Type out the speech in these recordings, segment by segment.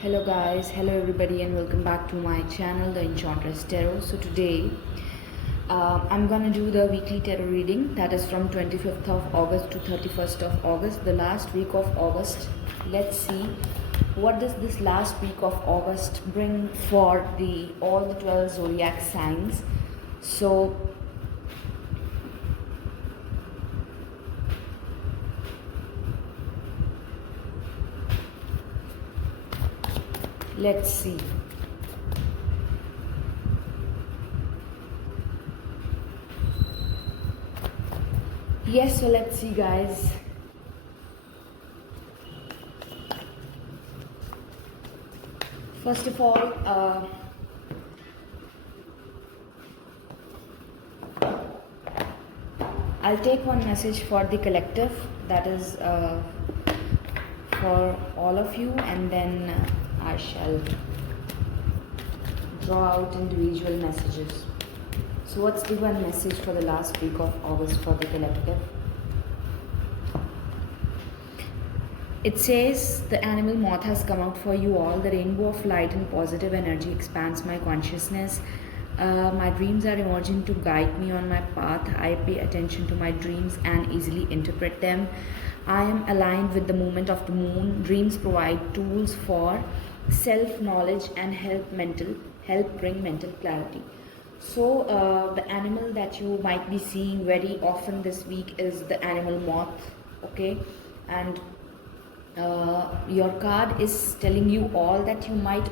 Hello guys, hello everybody, and welcome back to my channel, the Enchantress Tarot. So today I'm gonna do the weekly tarot reading, that is from 25th of August to 31st of August, the last week of August. Let's see what does this last week of August bring for all the 12 zodiac signs. So let's see. Yes, so let's see guys. First of all, I'll take one message for the collective, that is for all of you, and then I shall draw out individual messages. So what's the one message for the last week of August for the collective? It says, the animal moth has come out for you all. The rainbow of light and positive energy expands my consciousness. My dreams are emerging to guide me on my path. I pay attention to my dreams and easily interpret them. I am aligned with the movement of the moon. Dreams provide tools for self-knowledge and help bring mental clarity. So the animal that you might be seeing very often this week is the animal moth, okay? And your card is telling you all that you might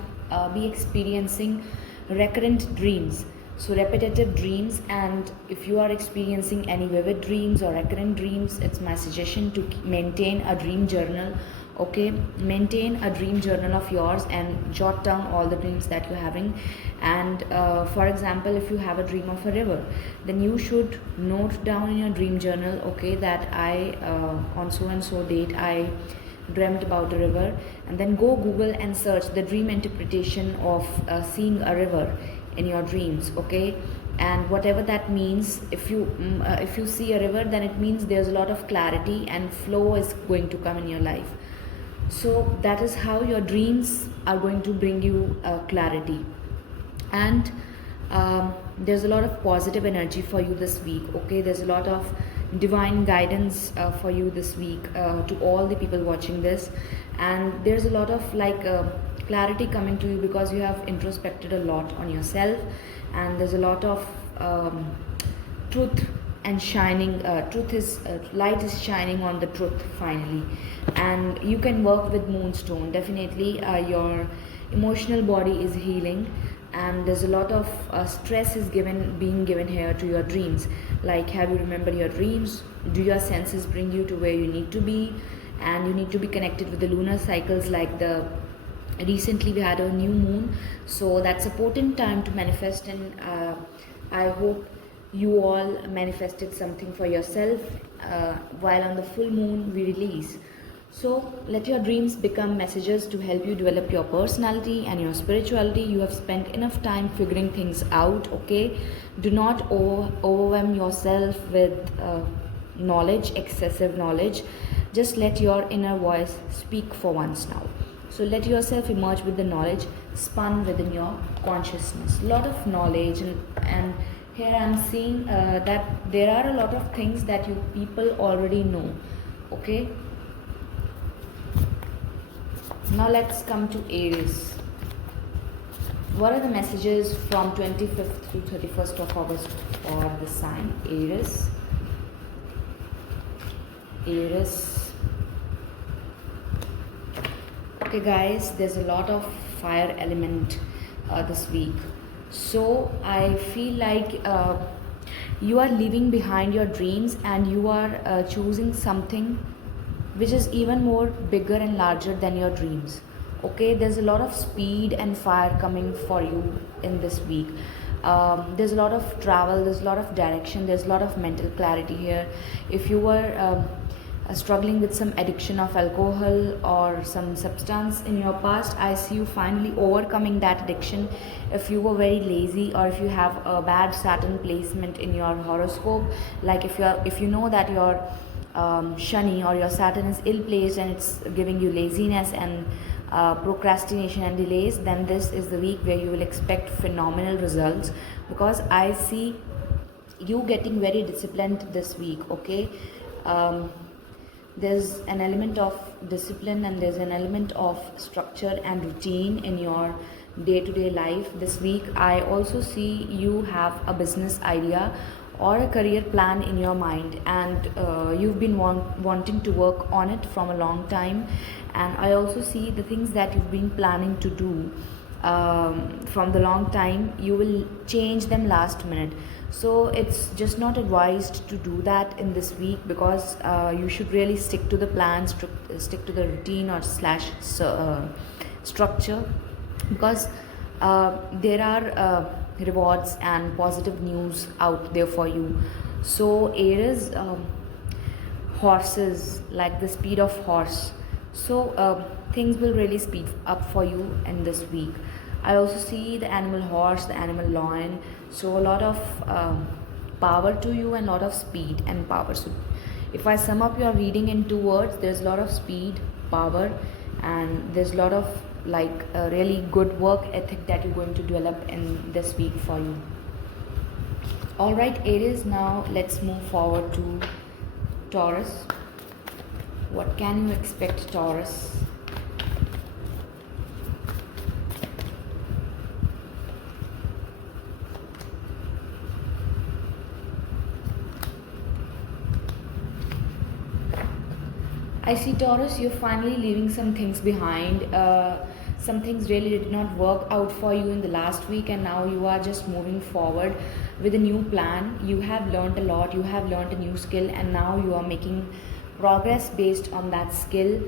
be experiencing recurrent dreams, so repetitive dreams, and if you are experiencing any vivid dreams or recurrent dreams, it's my suggestion to maintain a dream journal. Okay, maintain a dream journal of yours and jot down all the dreams that you're having. And for example, if you have a dream of a river, then you should note down in your dream journal, okay, that I on so and so date I dreamt about a river, and then go Google and search the dream interpretation of seeing a river in your dreams, okay? And whatever that means, if you see a river, then it means there's a lot of clarity and flow is going to come in your life. So that is how your dreams are going to bring you clarity. And there's a lot of positive energy for you this week, okay? There's a lot of divine guidance for you this week, to all the people watching this. And there's a lot of clarity coming to you because you have introspected a lot on yourself, and there's a lot of truth and shining. Light is shining on the truth finally, and you can work with moonstone. Definitely your emotional body is healing, and there's a lot of stress is being given here to your dreams. Like, have you remembered your dreams? Do your senses bring you to where you need to be? And you need to be connected with the lunar cycles. Recently we had a new moon, so that's a potent time to manifest, and I hope you all manifested something for yourself while on the full moon we release. So let your dreams become messages to help you develop your personality and your spirituality. You have spent enough time figuring things out, okay? Do not overwhelm yourself with knowledge, excessive knowledge. Just let your inner voice speak for once now. So let yourself emerge with the knowledge spun within your consciousness. A lot of knowledge, and here I'm seeing that there are a lot of things that you people already know, okay? Now let's come to Aries. What are the messages from 25th to 31st of August for the sign Aries? Okay guys, there's a lot of fire element this week. So I feel like you are leaving behind your dreams, and you are choosing something which is even more bigger and larger than your dreams, okay? There's a lot of speed and fire coming for you in this week. There's a lot of travel, there's a lot of direction, there's a lot of mental clarity here. If you were struggling with some addiction of alcohol or some substance in your past, I see you finally overcoming that addiction. If you were very lazy, or if you have a bad Saturn placement in your horoscope, like if you know that your Shani or your Saturn is ill placed and it's giving you laziness and procrastination and delays, then this is the week where you will expect phenomenal results, because I see you getting very disciplined this week. Okay, there's an element of discipline and there's an element of structure and routine in your day-to-day life this week. I also see you have a business idea or a career plan in your mind, and you've been wanting to work on it from a long time. And I also see the things that you've been planning to do from the long time, you will change them last minute. So it's just not advised to do that in this week, because you should really stick to the plan, stick to the routine or slash structure, because there are rewards and positive news out there for you. So Aries, horses, like the speed of horse, so things will really speed up for you in this week. I also see the animal horse, the animal lion, so a lot of power to you and a lot of speed and power. So if I sum up your reading in 2 words, there's a lot of speed, power, and there's a lot of like a really good work ethic that you're going to develop in this week for you. Alright Aries, now let's move forward to Taurus. What can you expect, Taurus? I see, Taurus, you're finally leaving some things behind. Some things really did not work out for you in the last week, and now you are just moving forward with a new plan. You have learned a lot, you have learned a new skill, and now you are making progress based on that skill.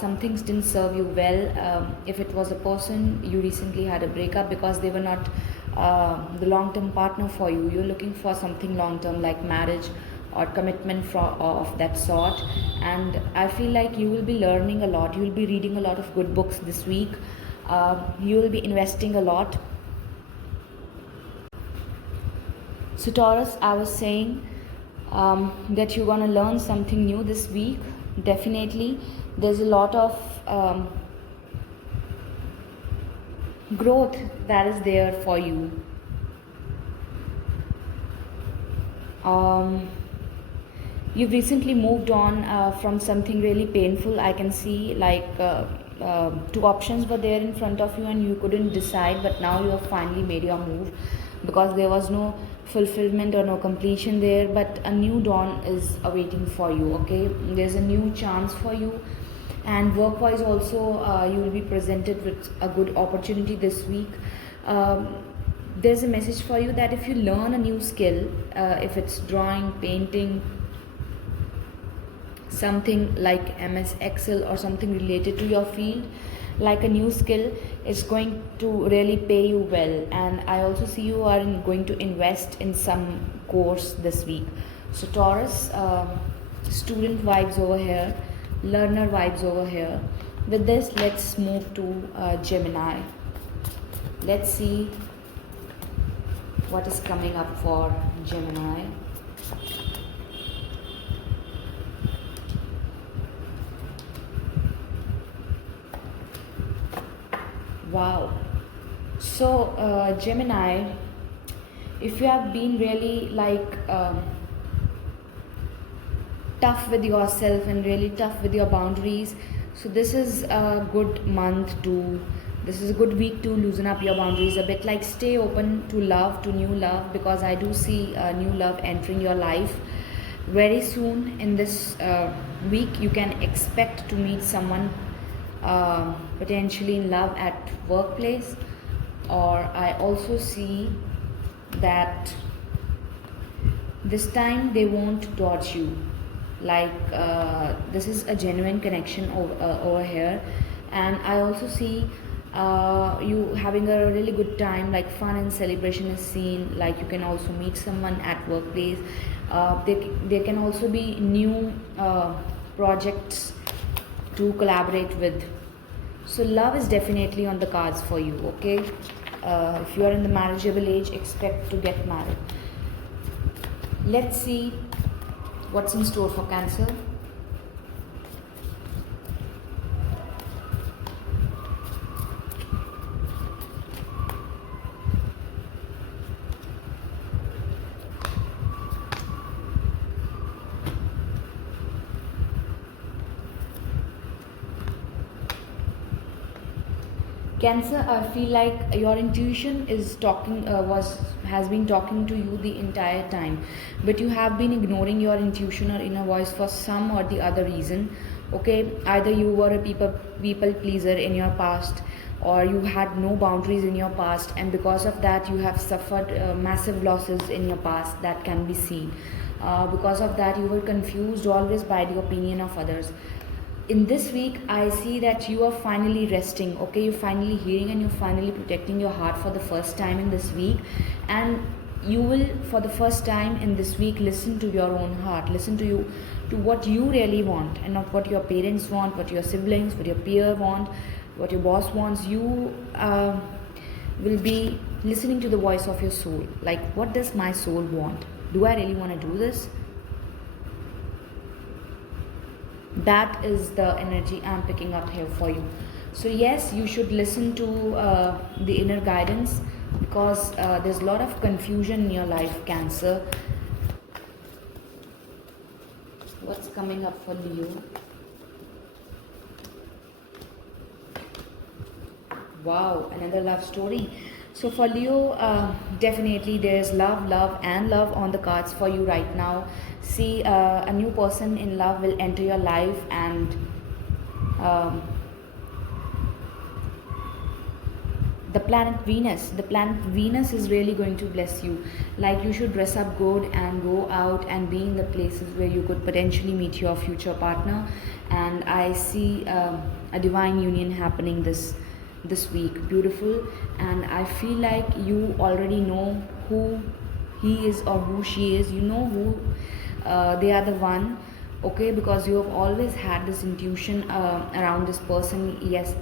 Some things didn't serve you well. If it was a person, you recently had a breakup because they were not the long-term partner for you. You're looking for something long-term like marriage or commitment of that sort, and I feel like you will be learning a lot. You will be reading a lot of good books this week. You will be investing a lot. So Taurus, I was saying that you're gonna learn something new this week. Definitely there's a lot of growth that is there for you. You've recently moved on from something really painful. I can see like 2 options were there in front of you and you couldn't decide, but now you have finally made your move because there was no fulfillment or no completion there, but a new dawn is awaiting for you. Okay, there's a new chance for you, and work wise also you will be presented with a good opportunity this week. There's a message for you that if you learn a new skill, if it's drawing, painting, something like MS Excel or something related to your field, like a new skill, is going to really pay you well. And I also see you are going to invest in some course this week. So Taurus, student vibes over here, learner vibes over here. With this, let's move to Gemini. Let's see what is coming up for Gemini. Wow. So Gemini, if you have been really like tough with yourself and really tough with your boundaries, so this is a good month to, this is a good week to loosen up your boundaries a bit, like stay open to love, to new love, because I do see new love entering your life very soon. In this week you can expect to meet someone potentially in love at workplace, or I also see that this time they won't dodge you, like this is a genuine connection over here. And I also see you having a really good time, like fun and celebration is seen, like you can also meet someone at workplace. There can also be new projects to collaborate with. So love is definitely on the cards for you. Okay, if you are in the marriageable age, expect to get married. Let's see what's in store for Cancer. Cancer, I feel like your intuition is has been talking to you the entire time, but you have been ignoring your intuition or inner voice for some or the other reason. Okay, either you were a people pleaser in your past, or you had no boundaries in your past, and because of that you have suffered massive losses in your past that can be seen. Because of that you were confused always by the opinion of others. In this week I see that you are finally resting. Okay, you're finally hearing and you're finally protecting your heart for the first time in this week, and you will for the first time in this week listen to your own heart, listen to you, to what you really want, and not what your parents want, what your siblings, what your peer want, what your boss wants. You will be listening to the voice of your soul, like what does my soul want? Do I really want to do this? That is the energy I'm picking up here for you. So yes, you should listen to the inner guidance, because there's a lot of confusion in your life, Cancer. What's coming up for Leo? Wow, another love story. So for Leo, definitely there's love on the cards for you right now. See, a new person in love will enter your life, and the planet Venus is really going to bless you. Like, you should dress up good and go out and be in the places where you could potentially meet your future partner. And I see a divine union happening this week. Beautiful. And I feel like you already know who he is or who she is. You know who they are, the one. Okay, because you have always had this intuition around this person. Yes,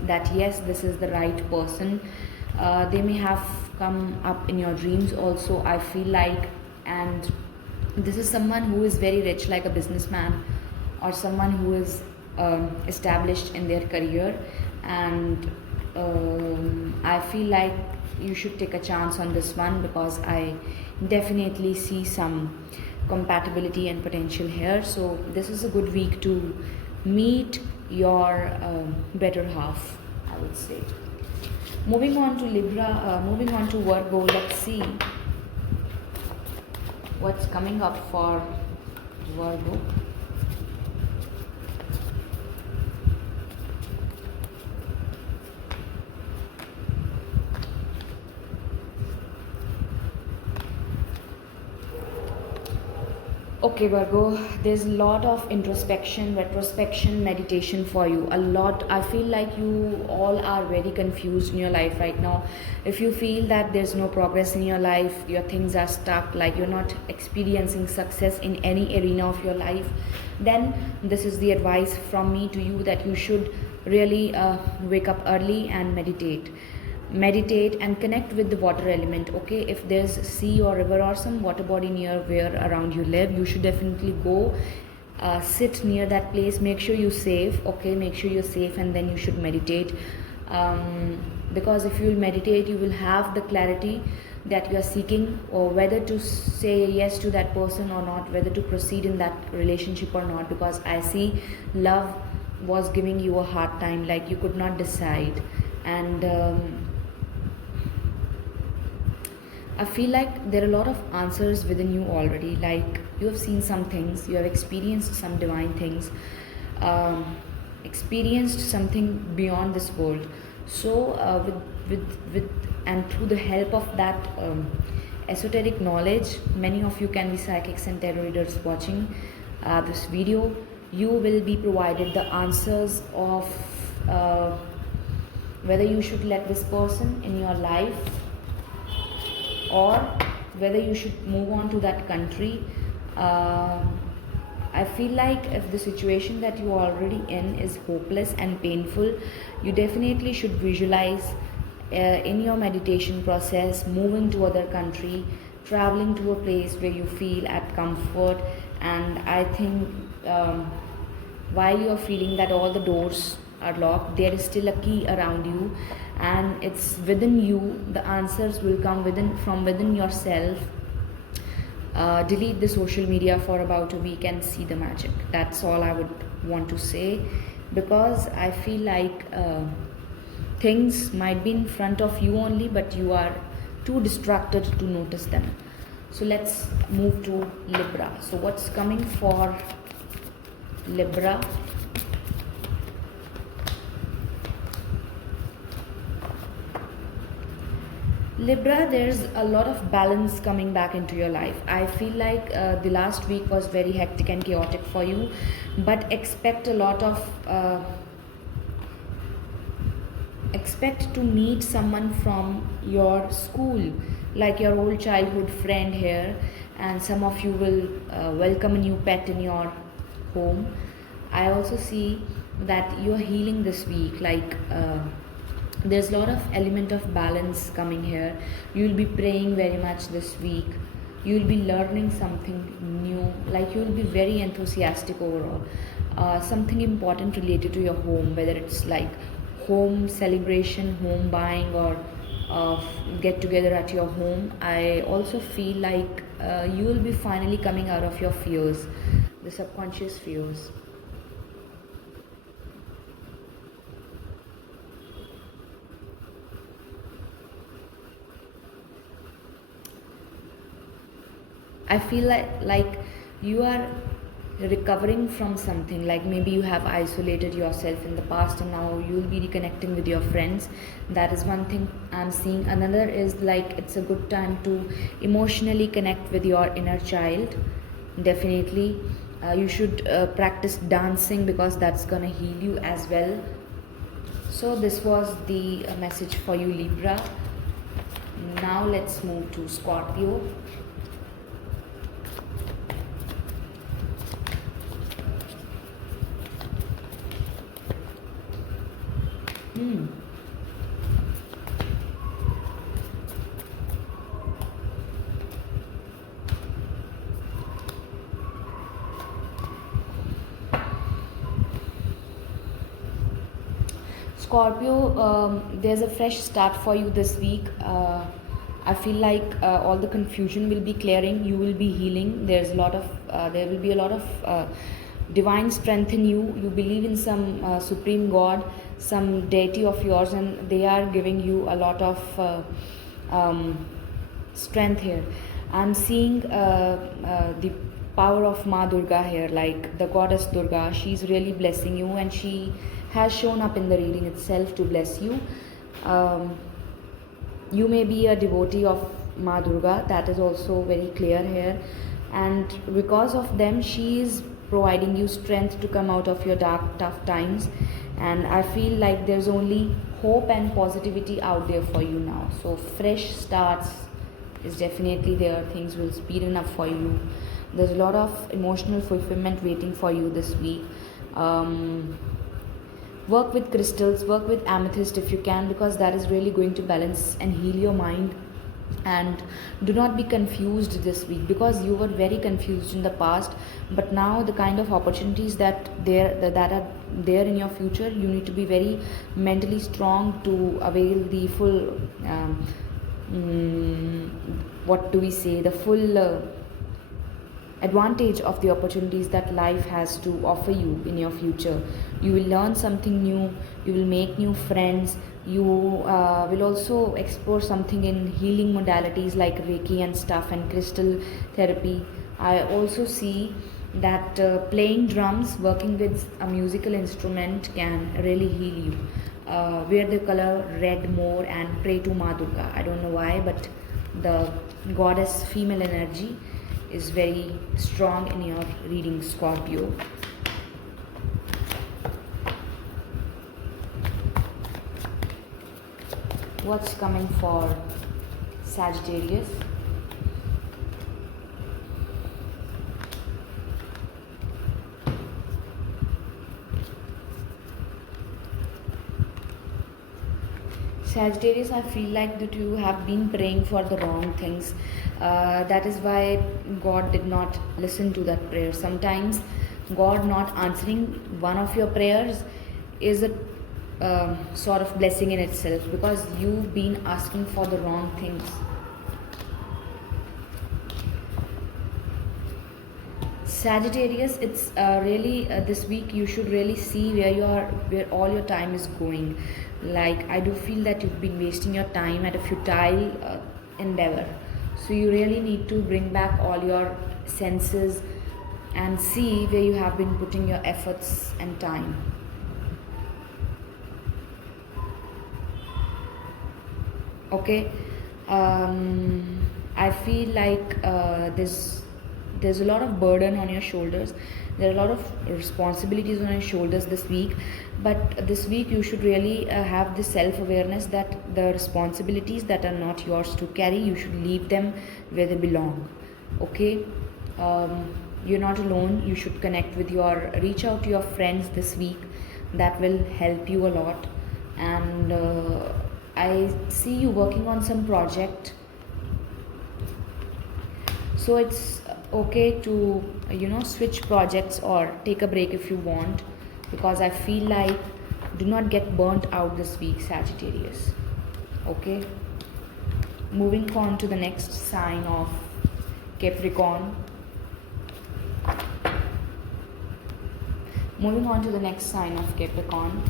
this is the right person. They may have come up in your dreams also, I feel like. And this is someone who is very rich, like a businessman, or someone who is established in their career. And I feel like you should take a chance on this one, because I definitely see some compatibility and potential here. So this is a good week to meet your better half, I would say. Moving on to Libra, moving on to Virgo, let's see what's coming up for Virgo. Okay, Virgo, there's a lot of introspection, retrospection, meditation for you. A lot. I feel like you all are very confused in your life right now. If you feel that there's no progress in your life, your things are stuck, like you're not experiencing success in any arena of your life, then this is the advice from me to you, that you should really wake up early and meditate and connect with the water element. Okay, if there's a sea or river or some water body near where around you live, you should definitely go sit near that place. Make sure you're safe. Okay, make sure you're safe, and then you should meditate, because if you meditate, you will have the clarity that you are seeking, or whether to say yes to that person or not, whether to proceed in that relationship or not. Because I see love was giving you a hard time, like you could not decide. And I feel like there are a lot of answers within you already. Like, you have seen some things, you have experienced some divine things, experienced something beyond this world. So with and through the help of that esoteric knowledge, many of you can be psychics and tarot readers watching this video. You will be provided the answers of whether you should let this person in your life, or whether you should move on to that country. I feel like if the situation that you are already in is hopeless and painful, you definitely should visualize in your meditation process moving to other country, traveling to a place where you feel at comfort. And I think while you are feeling that all the doors are locked, there is still a key around you, and it's within you. The answers will come from within yourself. Delete the social media for about a week and see the magic. That's all I would want to say, because I feel like things might be in front of you only, but you are too distracted to notice them. So let's move to Libra. So what's coming for Libra? Libra, there's a lot of balance coming back into your life. I feel like the last week was very hectic and chaotic for you, but expect a lot of expect to meet someone from your school, like your old childhood friend here, and some of you will welcome a new pet in your home. I also see that you're healing this week, like there's a lot of element of balance coming here. You'll be praying very much this week. You'll be learning something new, like you'll be very enthusiastic overall. Something important related to your home, whether it's like home celebration, home buying, or get together at your home. I also feel like you will be finally coming out of your fears, the subconscious fears. I feel like you are recovering from something, like maybe you have isolated yourself in the past and now you'll be reconnecting with your friends. That is one thing I'm seeing. Another is like it's a good time to emotionally connect with your inner child. Definitely you should practice dancing, because that's gonna heal you as well. So this was the message for you, Libra. Now let's move to Scorpio. Scorpio, there's a fresh start for you this week. I feel like all the confusion will be clearing. You will be healing. There will be a lot of divine strength in you. You believe in some supreme God, some deity of yours, and they are giving you a lot of strength here. I'm seeing the power of Ma Durga here, like the goddess Durga. She's really blessing you, and she has shown up in the reading itself to bless you. You may be a devotee of Ma Durga, that is also very clear here, and because of them she is providing you strength to come out of your dark, tough times. And I feel like there's only hope and positivity out there for you now. So fresh starts is definitely there. Things will speeden up for you. There's a lot of emotional fulfillment waiting for you this week. Work with crystals, work with amethyst if you can, because that is really going to balance and heal your mind. And do not be confused this week, because you were very confused in the past, but now the kind of opportunities that are there in your future, you need to be very mentally strong to avail the full the full advantage of the opportunities that life has to offer you in your future. You will learn something new, you will make new friends, you will also explore something in healing modalities like Reiki and stuff, and crystal therapy. I also see that playing drums, working with a musical instrument can really heal you. Wear the color red more and pray to Ma Durga. I don't know why, but the goddess female energy is very strong in your reading, Scorpio. What's coming for Sagittarius? Sagittarius, I feel like that you have been praying for the wrong things. That is why God did not listen to that prayer. Sometimes God not answering one of your prayers is a sort of blessing in itself, because you've been asking for the wrong things. Sagittarius, it's really this week you should really see where all your time is going. Like, I do feel that you've been wasting your time at a futile endeavor. So you really need to bring back all your senses and see where you have been putting your efforts and time. Okay. I feel like there's a lot of burden on your shoulders. There are a lot of responsibilities on your shoulders this week, but this week you should really have the self-awareness that the responsibilities that are not yours to carry, you should leave them where they belong. Okay. You're not alone. You should connect with reach out to your friends this week. That will help you a lot. And I see you working on some project, so it's okay to switch projects or take a break if you want, because I feel like do not get burnt out this week, Sagittarius. Okay, moving on to the next sign of Capricorn. Moving on to the next sign of Capricorn.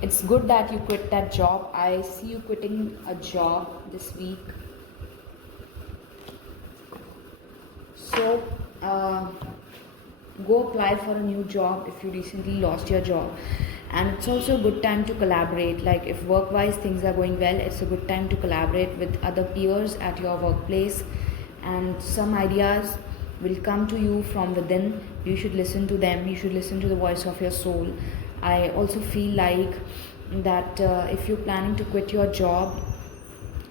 It's good that you quit that job. I see you quitting a job this week. So, go apply for a new job if you recently lost your job. And it's also a good time to collaborate. Like, if work-wise things are going well, it's a good time to collaborate with other peers at your workplace. And some ideas will come to you from within. You should listen to them. You should listen to the voice of your soul. I also feel like that if you're planning to quit your job,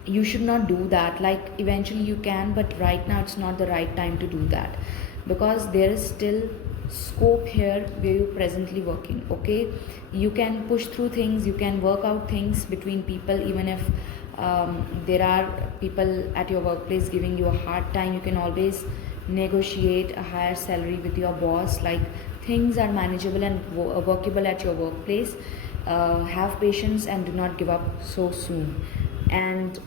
you should not do that. Like, eventually you can, but right now it's not the right time to do that, because there is still scope here where you're presently working. Okay, you can push through things, you can work out things between people. Even if there are people at your workplace giving you a hard time, you can always negotiate a higher salary with your boss. Like, things are manageable and workable at your workplace. Have patience and do not give up so soon. And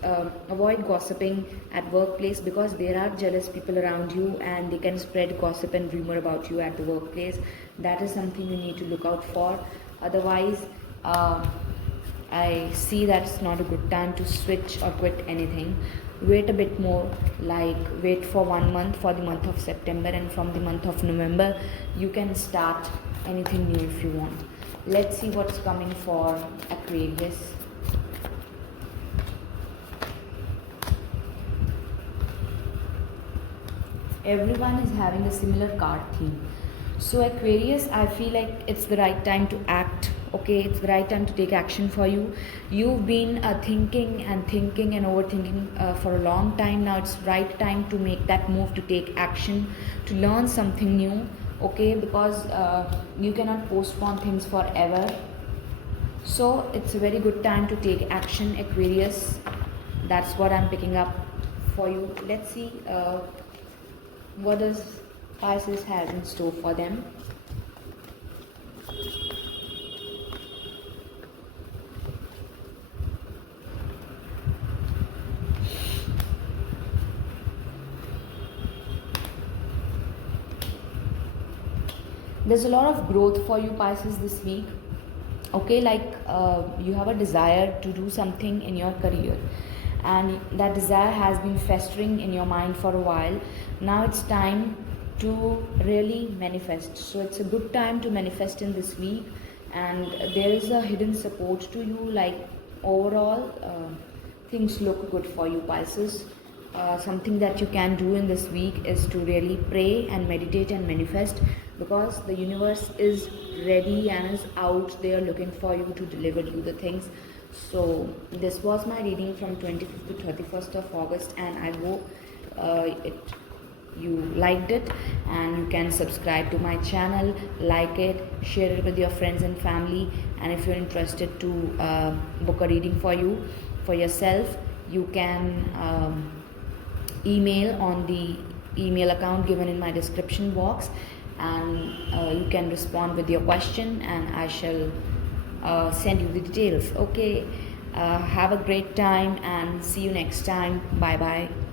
avoid gossiping at workplace, because there are jealous people around you and they can spread gossip and rumor about you at the workplace. That is something you need to look out for. Otherwise, I see that it's not a good time to switch or quit anything. Wait a bit more, like wait for 1 month, for the month of September, and from the month of November you can start anything new if you want. Let's see what's coming for Aquarius. Everyone is having a similar card theme. So Aquarius, I feel like it's the right time to act. Okay, it's the right time to take action for you. You've been thinking and overthinking for a long time. Now it's right time to make that move, to take action, to learn something new. Okay, because you cannot postpone things forever. So it's a very good time to take action, Aquarius. That's what I'm picking up for you. Let's see what does Pisces has in store for them. There's a lot of growth for you, Pisces, this week. Okay, like you have a desire to do something in your career, and that desire has been festering in your mind for a while. Now it's time to really manifest. So it's a good time to manifest in this week, and there is a hidden support to you. Like, overall things look good for you, Pisces. Something that you can do in this week is to really pray and meditate and manifest, because the universe is ready and is out there looking for you to deliver you the things. So this was my reading from 25th to 31st of August, and I hope you liked it, and you can subscribe to my channel, like it, share it with your friends and family. And if you're interested to book a reading for you, for yourself, you can email on the email account given in my description box, and you can respond with your question, and I shall send you the details. Okay, Have a great time and see you next time. Bye bye.